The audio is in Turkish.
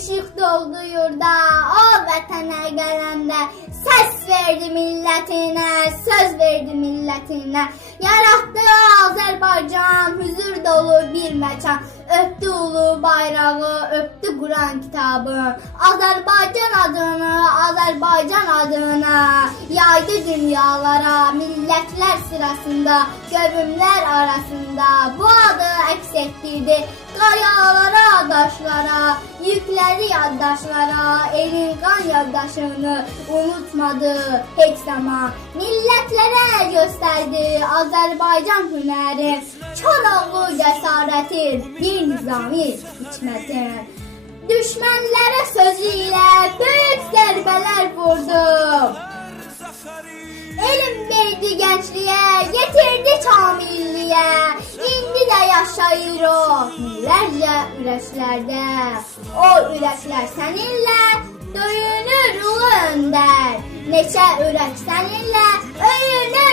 ışık doldu yurda, o vətənə gələndə Səs verdi millətinə, söz verdi millətinə Yaratdı Azərbaycan, hüzur dolu bir məkan Öpdü ulu bayrağı, öpdü Quran kitabı. Azərbaycan adını, Azərbaycan adına Yaydı dünyalara, millətlər sırasında Gövümlər arasında. Bu adı əks etdirdi Qayalara, daşlara, yükləri yaddaşlara Elin qan yaddaşını unutmadı. Heç zaman Millətlərə göstərdi Azərbaycan hünəri Koroğlu cəsarəti bir nizami hikmətin Düşmənlərə sözü ilə böyük zərbələr vurdu. Elm verdi gençliğe, getirdi kamilliğe. De yaşayır o millerce üreçlerde. O üreçler seninle döyünür ulu önder. Neçe ürek seninle öyünür.